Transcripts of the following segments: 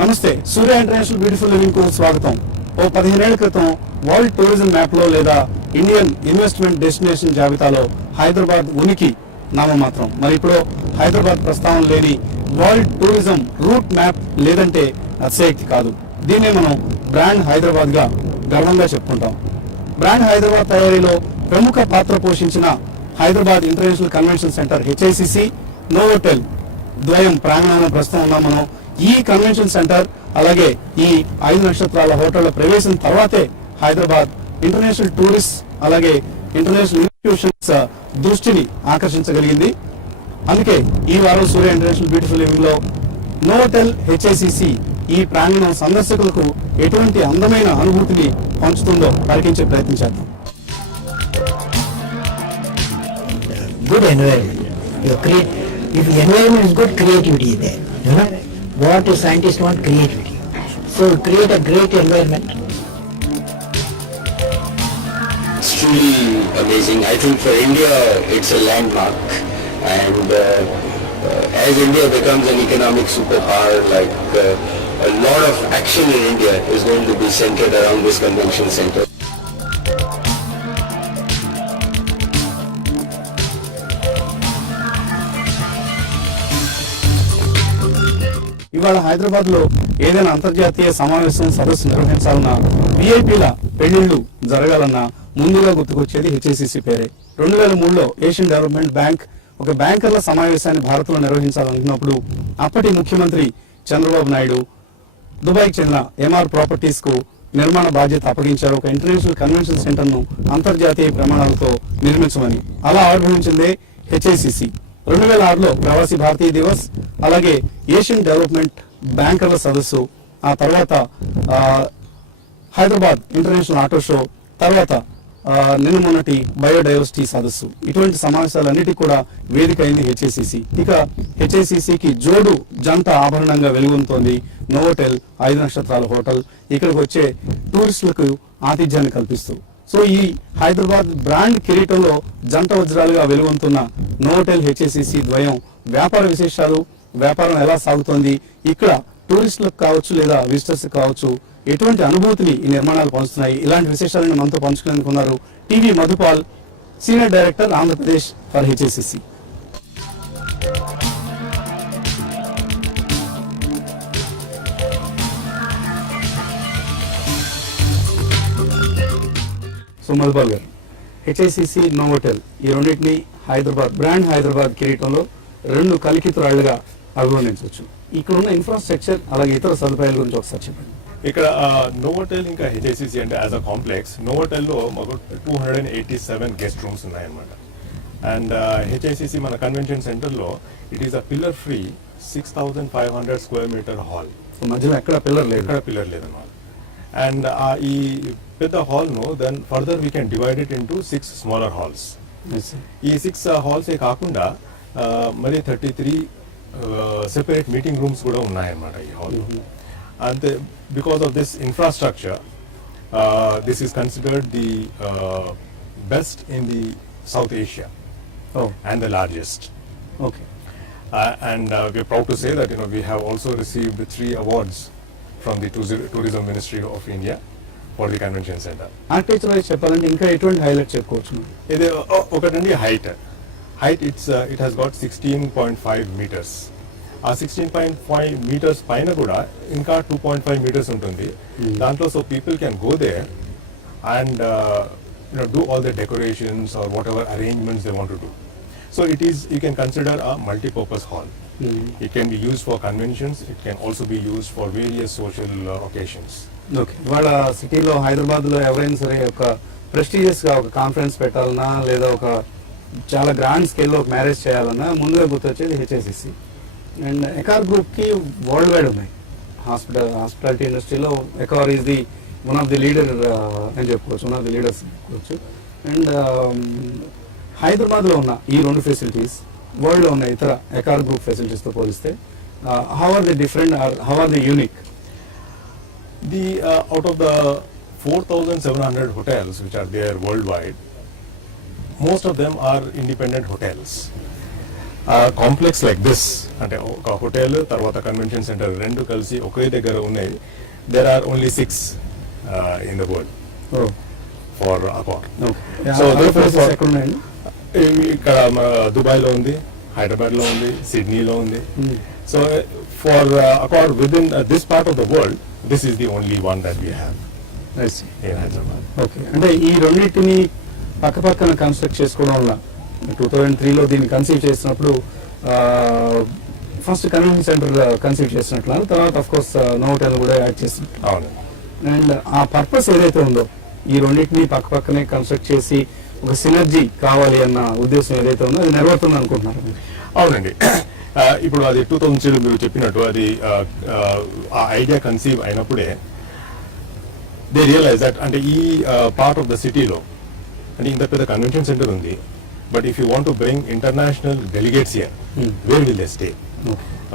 నమస్తే, సూర్య international beautiful living కు స్వాగతం. ఓ 15 ఏళ్ల క్రితం వరల్డ్ టూరిజం మ్యాప్ లో లేదా ఇండియన్ ఇన్వెస్ట్మెంట్ డెస్టినేషన్ జాబితాలో హైదరాబాద్ ఉనికి నామమాత్రం. మరి ఇప్పుడు హైదరాబాద్ ప్రస్తావన లేని వరల్డ్ టూరిజం రూట్ మ్యాప్ లేదంటే అతిశయోక్తి కాదు. దీన్నే మనం బ్రాండ్ హైదరాబాద్ గా గర్వంగా చెప్పుకుంటాం. బ్రాండ్ హైదరాబాద్ తయారీలో ప్రముఖ పాత్ర పోషించిన Hyderabad international convention centre HICC, Novotel ద్వయం ప్రాంగణంలో ప్రస్తుతం ఉన్నాం మనం. ఈ కన్వెన్షన్ సెంటర్ అలాగే ఈ 5 నక్షత్రాల హోటళ్ల ప్రవేశం తర్వాతే హైదరాబాద్ ఇంటర్నేషనల్ టూరిస్ట్ అలాగే ఇంటర్నేషనల్ ఇన్స్టిట్యూషన్స్ దృష్టిని ఆకర్షించగలిగింది. అందుకే ఈ వారం సూర్య ఇంటర్నేషనల్ బ్యూటిఫుల్ లివింగ్ లో నోవోటెల్ హెచ్ఐసిసి ఈ ప్రాంగణం సందర్శకులకు ఎటువంటి అందమైన అనుభూతిని పంచుతుందో పరికించే ప్రయత్నం చేద్దాం. Good environment. You create. If the environment is good, creativity is there. You know what a scientist want? Creativity. So create a great environment. It's truly amazing. I think for India, it's a landmark, and as India becomes an economic superpower, like a lot of action in India is going to be centered around this convention center. ఇవాళ హైదరాబాద్ లో ఏదైనా అంతర్జాతీయ సమావేశం సదస్సు నిర్వహించాలన్నా, విఐపీల పెళ్లిళ్లు జరగాలన్నా ముందుగా గుర్తుకొచ్చేది హెచ్ఐసిసి పేరే. 2003లో ఏషియన్ డెవలప్మెంట్ బ్యాంక్ ఒక బ్యాంకర్ల సమావేశాన్ని భారత్ లో నిర్వహించాలనుకున్నప్పుడు అప్పటి ముఖ్యమంత్రి చంద్రబాబు నాయుడు దుబాయ్కి చెందిన ఎంఆర్ ప్రాపర్టీస్ కు నిర్మాణ బాధ్యత అప్పగించారు. ఒక ఇంటర్నేషనల్ కన్వెన్షన్ సెంటర్ ను అంతర్జాతీయ ప్రమాణాలతో నిర్మించమని. అలా ఆవిర్భవించిందే హెచ్ఐసిసి. 2006లో ప్రవాసీ భారతీయ దివస్, అలాగే ఏషియన్ డెవలప్మెంట్ బ్యాంకర్ల సదస్సు, ఆ తర్వాత హైదరాబాద్ ఇంటర్నేషనల్ ఆటో షో, తర్వాత నిన్న మొన్నటి బయోడైవర్సిటీ సదస్సు, ఇటువంటి సమావేశాలన్నిటికీ కూడా వేదిక అయింది హెచ్ఐసిసి. ఇక హెచ్ఐసిసికి జోడు జంట ఆభరణంగా వెలుగొందుతోంది నోవోటెల్ 5 నక్షత్రాల హోటల్. ఇక్కడికి వచ్చే టూరిస్టులకు ఆతిథ్యాన్ని కల్పిస్తూ, సో ఈ హైదరాబాద్ బ్రాండ్ కిరీటంలో జంట వజ్రాలుగా వెలుగొందుతున్న నోవోటెల్ హెచ్ఐసిసి ద్వయం వ్యాపార విశేషాలు, వ్యాపారం ఎలా సాగుతోంది, ఇక్కడ టూరిస్టులకు కావచ్చు లేదా విజిటర్స్ కావచ్చు ఎటువంటి అనుభూతిని ఈ నిర్మాణాలు పంచుతున్నాయి, ఇలాంటి విశేషాలను మనతో పంచుకునేందుకు ఉన్నారు TV Madhupal, senior director Andhra Pradesh for HICC. So Madhupal garu, HICC, Novotel ఈ రెండింటినీ హైదరాబాద్ బ్రాండ్ హైదరాబాద్ కిరీటంలో 2 కలికితురాళ్లుగా అభివర్ణించవచ్చు. ఇక్కడ ఉన్న ఇన్ఫ్రాస్ట్రక్చర్ అలాగే ఇతర సదుపాయాల గురించి ఒకసారి చెప్పండి. ఇక్కడ నోవోటెల్ ఇంకా హెచ్ఐసిసి అంటే యాజ్ అ కాంప్లెక్స్, నోవోటెల్లో మాకు 287 గెస్ట్ రూమ్స్ ఉన్నాయన్నమాట. అండ్ హెచ్ఐసిసి మన కన్వెన్షన్ సెంటర్లో it is a pillar free 6500 square metre hall. మధ్యలో ఎక్కడ పిల్లర్ లేదన్నమాట. అండ్ ఈ పెద్ద హాల్ను then further we can divide it into 6 smaller halls. ఈ 6 హాల్సే కాకుండా మరి 33 సెపరేట్ మీటింగ్ రూమ్స్ కూడా ఉన్నాయన్నమాట ఈ హాల్. అంతే, because of this infrastructure this is considered the best in the south Asia and the largest. Okay. And we are proud to say that we have also received 3 awards from the Tourism Ministry of India for the convention center. Architecture wise చెప్పాలంటే ఇంకా ఎటువంటి హైలైట్ చెప్పుకోవచ్చు? ఇది ఒకటండి height it has got 16.5 meters. ఆ 16.5 meters పైన కూడా ఇంకా 2.5 meters ఉంటుంది దాంట్లో. So people can go there and do all the decorations or whatever arrangements they want to do. So it is, you can consider a multi-purpose hall. It can be used for conventions, it can also be used for various social occasions. Okay, ఇవాళ సిటీలో హైదరాబాద్ లో ఎవరైనా సరే ఒక ప్రెస్టీజియస్ గా ఒక కాన్ఫరెన్స్ పెట్టాలన్నా లేదా ఒక చాలా గ్రాండ్ స్కేల్లో ఒక మ్యారేజ్ చేయాలన్నా ముందుగా గుర్తొచ్చేది హెచ్ఐసిసి. అండ్ ఎకార్ గ్రూప్ కి వరల్డ్ వైడ్ ఉన్నాయి. హాస్పిటాలిటీ ఇండస్ట్రీలో Accor is the one of the leader అని చెప్పుకోవచ్చు, వన్ ఆఫ్ ది లీడర్స్ చెప్పుకోవచ్చు. అండ్ హైదరాబాద్ లో ఉన్న ఈ 2 ఫెసిలిటీస్ వరల్డ్ లో ఉన్న ఇతర ఎకార్ గ్రూప్ ఫెసిలిటీస్ తో పోలిస్తే how are they different or how are they unique? The out of the 4,700 hotels which are there worldwide, most of them are independent hotels. Complex like this అంటే ఒక హోటల్ తర్వాత convention centre రెండు కలిసి ఒకే దగ్గర ఉన్నాయి. There are only 6 in the world oh for Accor. Okay So, so therefore, for- ఎక్కడ ఉన్నాయండి? ఇక్కడ దుబాయ్ లో ఉంది, హైదరాబాద్ లో ఉంది, సిడ్నీలో ఉంది. Hmm. So for Accor with in this part of the world this is the only one that we have I see. In Hyderabad. Okay అంటే ఈ రెండింటిని పక్కపక్కన కన్స్ట్రక్ట్ చేసుకోవడం వల్ల 2003లో దీన్ని కన్సీవ్ చేసినప్పుడు ఫస్ట్ కన్వెన్షన్ సెంటర్ కన్సీవ్ చేసినట్లు తర్వాత అఫ్ కోర్స్ నోటెల్ కూడా యాడ్ చేసినట్లు అవును. అండ్ ఆ పర్పస్ ఏదైతే ఉందో ఈ రెండింటిని పక్కపక్కనే కన్స్ట్రక్ట్ చేసి ఒక సినర్జీ కావాలి అన్న ఉద్దేశం ఏదైతే ఉందో అది నెరవేరుతుంది అనుకుంటున్నారు మీరు? అవునండి. ఇప్పుడు అది 2003 మీరు చెప్పినట్టు అది ఆ ఐడియా కన్సీవ్ అయినప్పుడే దే రియలైజ్ దట్ అంటే ఈ పార్ట్ ఆఫ్ ద సిటీలో అంటే ఇంత పెద్ద కన్వెన్షన్ సెంటర్ ఉంది, but if you want to bring international delegates here where will they stay?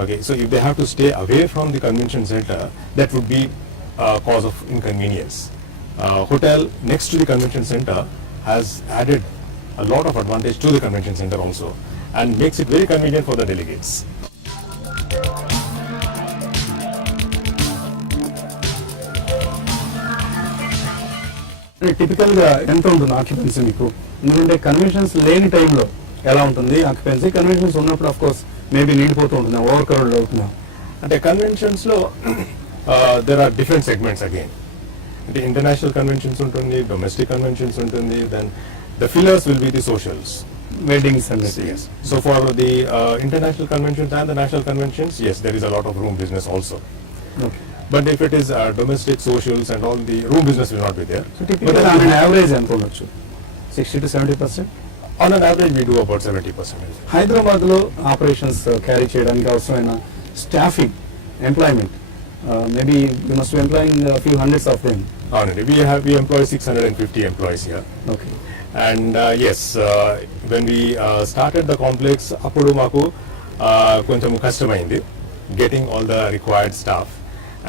Okay, so if they have to stay away from the convention center, that would be cause of inconvenience. Hotel next to the convention center has added a lot of advantage to the convention center also and makes it very convenient for the delegates. Typical గా ఎంత ఉంటుంది ఆక్యుపెన్సీ మీకు? ఎందుకంటే కన్వెన్షన్స్ లేని టైంలో ఎలా ఉంటుంది occupancy? Conventions ఉన్నప్పుడు అఫ్ కోర్స్ మేబీ నిండిపోతూ ఉంటుంది, ఓవర్ క్రౌడ్ అవుతుందా? అంటే కన్వెన్షన్స్ లో there are different segments again. అంటే ఇంటర్నేషనల్ కన్వెన్షన్స్ ఉంటుంది, డొమెస్టిక్ కన్వెన్షన్స్ ఉంటుంది, then the fillers will be the socials. Weddings and Yes. So for the international conventions and the national conventions, yes, there is a lot of room business also. But if it is domestic socials and all, the room business will not be there. So But typical then on average ఎంత ఉండొచ్చు? 60 to 70%. on an average, we do about 70%. హైదరాబాద్ లో operations carry చేయడానికి అవసరమైన staffing, employment maybe you must be employing few hundreds of them. Already, we employ 650 employees here. Okay And yes, when we started the complex, appudu maaku koncham kashtamayindi getting all the required staff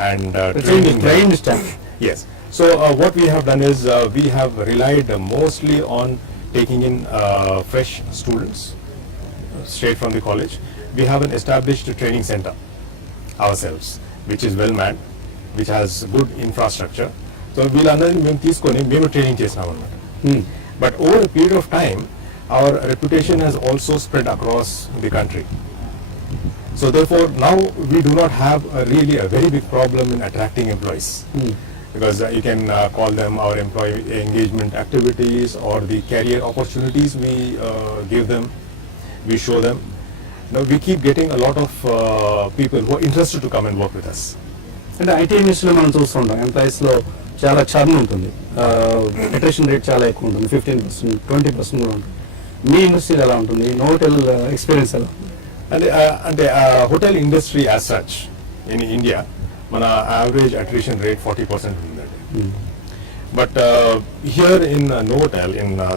and training them. Trained staff. Yes. So what we have done is we have relied mostly on taking in fresh students straight from the college. We have an established training center ourselves, which is well manned, which has good infrastructure. So వీళ్ళందరినీ మేము తీసుకొని మేము ట్రైనింగ్ చేసినాం అన్నమాట. But over a period of time, our reputation has also spread across the country. So therefore, now we do not have really a very big problem in attracting employees. Because you can call them our employee engagement activities or the career opportunities we give them, we show them. Now we keep getting a lot of people who are interested to come and work with us. అంటే ఐటీ ఇండస్ట్రీలో మనం చూస్తుంటాం ఎంప్లాయీస్ లో చాలా చర్న్ ఉంటుంది, attrition rate చాలా ఎక్కువ ఉంటుంది, 15%, 20% కూడా ఉంటుంది. మీ ఇండస్ట్రీలో ఎలా ఉంటుంది? నోటెల్ ఎక్స్పీరియన్స్ ఎలా ఉంటుంది? అంటే hotel industry as such in India మన యావరేజ్ అట్రిషన్ రేట్ 40% ఉందండి. But here in Novotel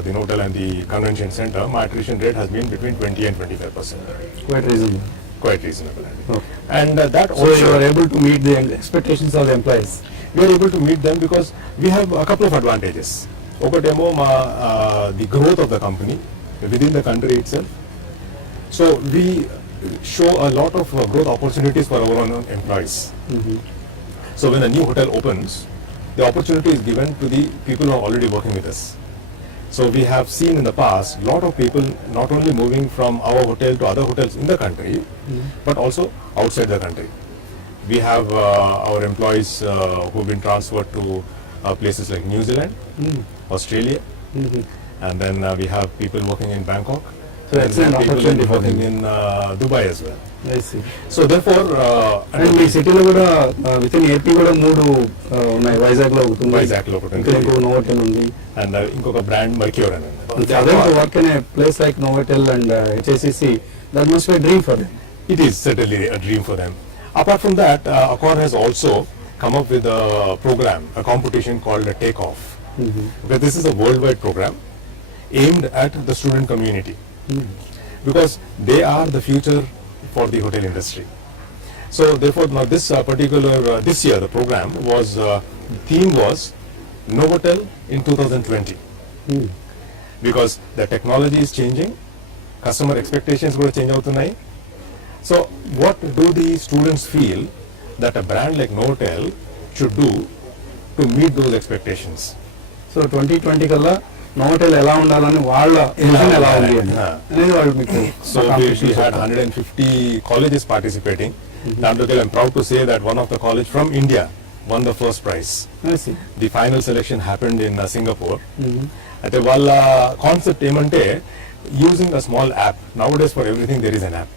the Novotel and the convention centre మా attrition rate has been between 20 and 25%. Quite reasonable. Quite reasonable. Okay. And that So you are also able to meet the expectations of the employees. we are able to meet them because we have a couple of advantages. Okatemo the growth of the company within the country itself. So we show a lot of growth opportunities for our own employees. So when a new hotel opens, the opportunity is given to the people who are already working with us. So we have seen in the past lot of people not only moving from our hotel to other hotels in the country, but also outside the country. We have our employees who've been transferred to places like New Zealand, Australia, and then we have people working in Bangkok. So and it's then an people opportunity for working them. in Dubai as well. I see. So therefore, and మీ సిటీలో కూడా with in AP కూడా 3 ఉన్నాయి. వైజాగ్ లో ఒకటి ఉంది, Vizag లో ఒకటి ఉంది. ఇంకా ఇంకో నోవోటెల్ ఉంది. and ఇంకొక బ్రాండ్ Mercure అని ఉంది. అదే work in a place like Novotel and HICC, that must be dream for them. It is certainly a dream for them. Apart from that, Accor has also come up with a program, a competition called the Takeoff. Because this is a worldwide program aimed at the student community. Because they are the future for the hotel industry. So therefore, now this particular, this year the program was, theme was Novotel in 2020. Because the technology is changing customer expectations కూడా change అవుతున్నాయి. So what do the students feel that a brand like Novotel should do to meet those expectations? So 2020 కల్లా నోటెల్ ఎలా ఉండాలని వాళ్ళ విజన్ ఎలా ఉంది అనేది వాళ్ళు మీకు So we had 150 colleges participating. I'm proud to say that one of the college from India won the first prize. The final selection happened in Singapore. అయితే వాళ్ళ కాన్సెప్ట్ ఏమంటే using a small app. Nowadays for everything there is an app.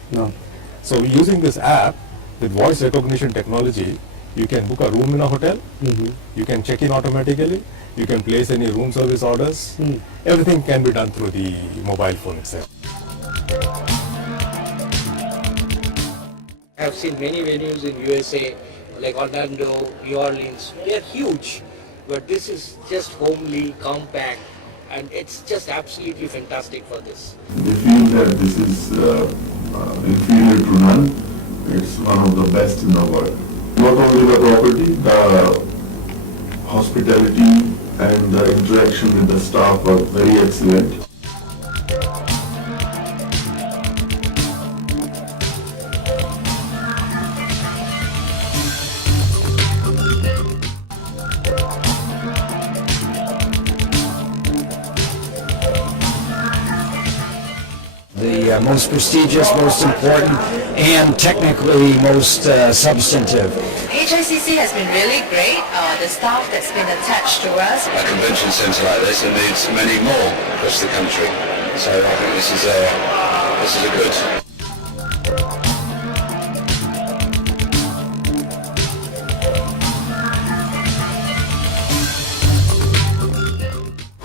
So using this app with voice recognition technology, you can book a room in a hotel, you can check in automatically, you can place any room service orders. Everything can be done through the mobile phone itself. I have seen many venues in USA like Orlando, New Orleans. They are huge, but this is just homely, compact, and it's just absolutely fantastic for this. They feel that this is inferior to none. It's one of the best in the world. Not only the property, the hospitality and the interaction with the staff are very excellent. The most prestigious, most important, and technically most substantive. HICC has been really great. The staff that's been attached to us. A convention centre like this and needs many more across the country. So I think this is a good.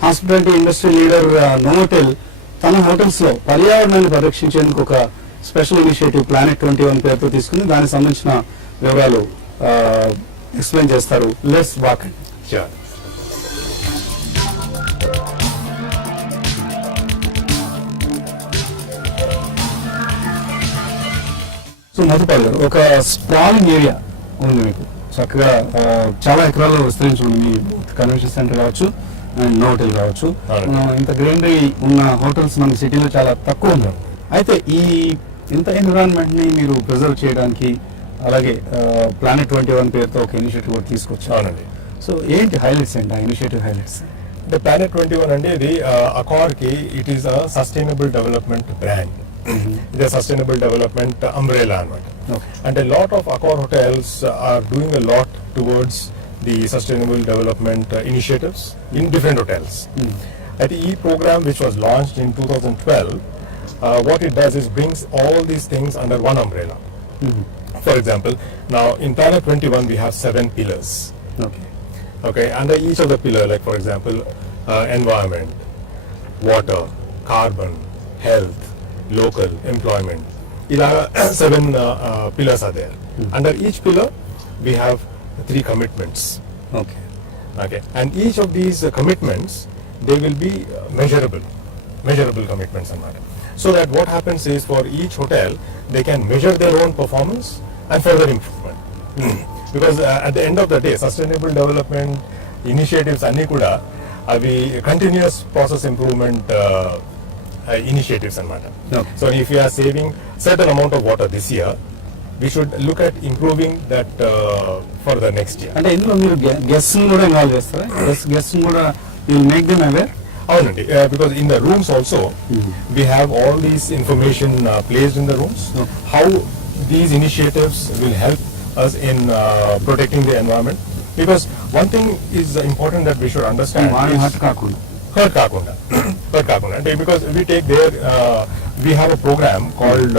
Hospitality industry leader Novotel తన హోటల్స్ లో పర్యావరణాన్ని పరిరక్షించేందుకు ఒక special initiative planet 21 పేరుతో తీసుకుని దానికి సంబంధించిన వివరాలు ఎక్స్ప్లెయిన్ చేస్తారు. Let's walk. Sure. So Madhupal గారు, ఒక స్ప్రాలింగ్ ఏరియా ఉంది మీకు చక్కగా చాలా ఎకరాల్లో విస్తరించి ఉంది. మీ కన్వెన్షన్ సెంటర్ కావచ్చు అండ్ హోటల్ కావచ్చు. ఇంత గ్రీనరీ ఉన్న హోటల్స్ మన సిటీలో చాలా తక్కువ ఉంది. అయితే ఈ ఇంత ఎన్విరాన్మెంట్ ని మీరు ప్రిజర్వ్ చేయడానికి అలాగే ప్లానెట్ 21 పేరుతో ఒక ఇనిషియేటివ్ కూడా తీసుకొచ్చారు. అవునండి. సో ఏంటి హైలైట్స్ ఏంటి ఆ ఇనిషియేటివ్ హైలైట్స్? The Planet 21 అనేది Accor ki it is a sustainable development brand. It is a sustainable development umbrella అన్నమాట. And a lot of Accor hotels are doing a lot towards the sustainable development initiatives in different hotels. At the program which was launched in 2012, what it does is brings all these things under one umbrella. For example, now in Planet 21 we have 7 pillars. Okay, under each of the pillar, like for example, environment, water, carbon, health, local, employment. Ila 7 pillars are there. Under each pillar, we have 3 commitments. Okay, and each of these commitments, they will be measurable commitments. So that what happens is for each hotel, they can measure their own performance and further improvement. Because at the end of the day, sustainable development initiatives anni kuda avi continuous process improvement initiatives anamata. So if you are saving certain amount of water this year, we should look at improving that for the next year. అంటే ఇందులో మీరు గెస్ట్ కూడా ఇన్వాల్వ్ చేస్తారా? గెస్ట్ కూడా will make them aware. అవునండి, because in the rooms also we have all these information placed in the rooms. How these initiatives will help us in protecting the environment. Because one thing is important that we should understand వారి is hot కాకుండా hurt kakunda. Because we take there, we have a program called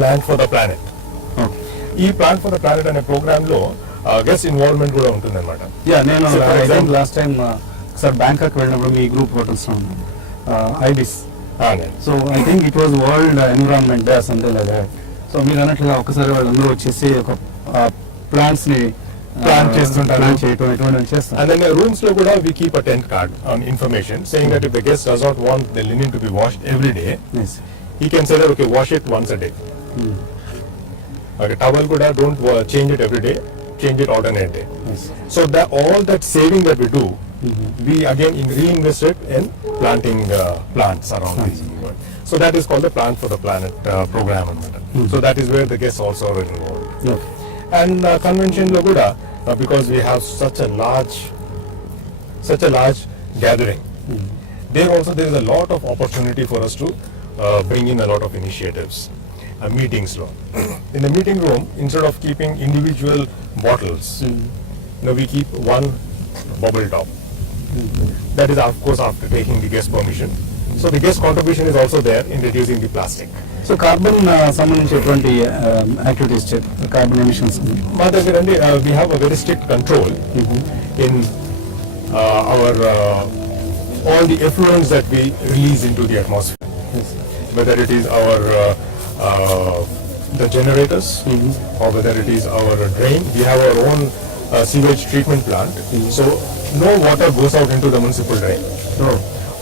Plan for the Planet. ఈ Plan for the Planet అనే programme లో guest involvement కూడా ఉంటుంది అనమాట. నేను last time sir Bangkok వెళ్ళినప్పుడు మీ group hotels Ibis. So I think it was World Environment Day something like that. సో మీరు అన్నట్లుగా ఒకసారి వాళ్ళందరూ వచ్చేసి ఒక ప్లాంట్స్ ని ప్లాన్ చేస్తుంటారు, ప్లాన్ చేయటం ఇటువంటి చేస్తాం. And then rooms లో కూడా we keep a tent card on information saying that if the guest does not want the linen to be washed every day, he can say that okay, wash it once a day. Okay, towel kuda don't change it every day, change it alternate day. So that all that saving that we do, we again reinvest it in planting plants around this. So that is called the Plan for the Planet program అన్నమాట. So that is where the guests also are involved. Okay. And convention lo kuda, because we have such a large gathering, there is a lot of opportunity for us to bring in a lot of initiatives, meetings lo. In the meeting room, instead of keeping individual bottles, we keep one bubble top. That is of course after taking the guest permission. So the guest contribution is also there in reducing the plastic. So carbon సంబంధించినటువంటి activities carbon emissions మా దగ్గర అండి we have a very strict control in our all the effluents that we release into the atmosphere, whether it is our the generators or whether it is our drain. We have our own sewage treatment plant, so no water goes out into the municipal drain. So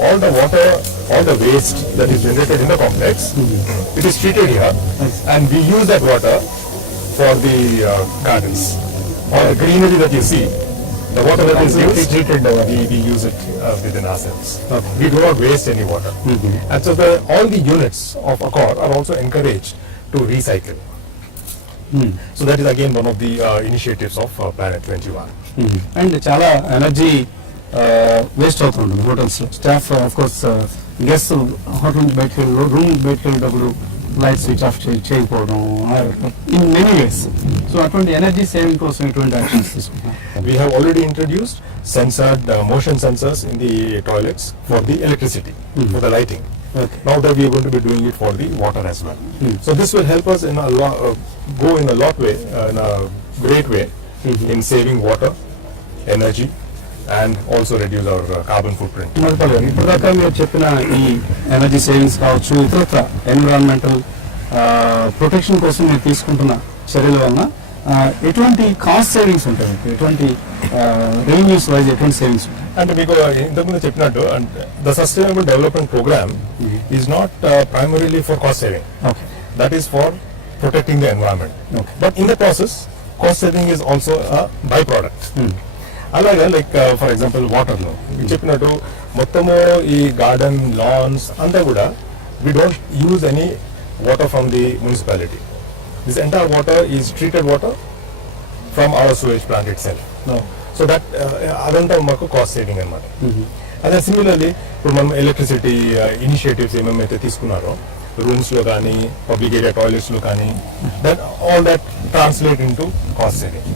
all the water, all the waste that is generated in the complex, it is treated here, and we use that water for the gardens. All the greenery that you see, the water that is used, we use it within ourselves. We do not waste any water. And so all the units of Accor are also encouraged to recycle. So that is again one of the initiatives of Planet 21. అండ్ చాలా energy waste అవుతుంటుంది hotels staff of course guest hotel నుంచి బయటకు వెళ్ళి రూమ్ బయటకు వెళ్ళేటప్పుడు light switch off చేయకపోవడం in many ways. So అటువంటి energy saving కోసం ఎటువంటి యాక్షన్స్ తీసుకుంటాం? We have already introduced censored motion sensors in the toilets for the electricity, for the lighting. Okay. Now that we are going to be doing it for the water as well. So this will help us in a go in a lot way, in a great way, in saving water, energy, and also reduce our carbon footprint. ఇప్పటిదాకా మీరు చెప్పిన ఈ energy savings కావచ్చు, ఇతరత్ర environmental protection కోసం మీరు తీసుకుంటున్న చర్యల వలన ఎటువంటి కాస్ట్ సేవింగ్స్ ఉంటాయి, ఎటువంటి రెవెన్యూస్ వైజ్ ఎటువంటి సేవింగ్స్ ఉంటాయి? అంటే మీకు ఇంతకుముందు చెప్పినట్టు the sustainable development program is not primarily for cost saving. Okay. That is for protecting the environment. Okay. But in the process, cost saving is also a byproduct. అలాగే like for example వాటర్లో మీరు చెప్పినట్టు మొత్తము ఈ garden lance అంతా కూడా we don't use any water from the municipality. This entire water is treated water from our sewage plant itself. So that అదంతా మాకు కాస్ట్ సేవింగ్ అనమాట. అదే సిమిలర్లీ ఇప్పుడు మనం ఎలక్ట్రిసిటీ ఇనిషియేటివ్స్ ఏమేమైతే తీసుకున్నారో రూమ్స్లో కానీ పబ్లిక్ ఏరియా టాయిలెట్స్లో కానీ that all that translate in to cost saving.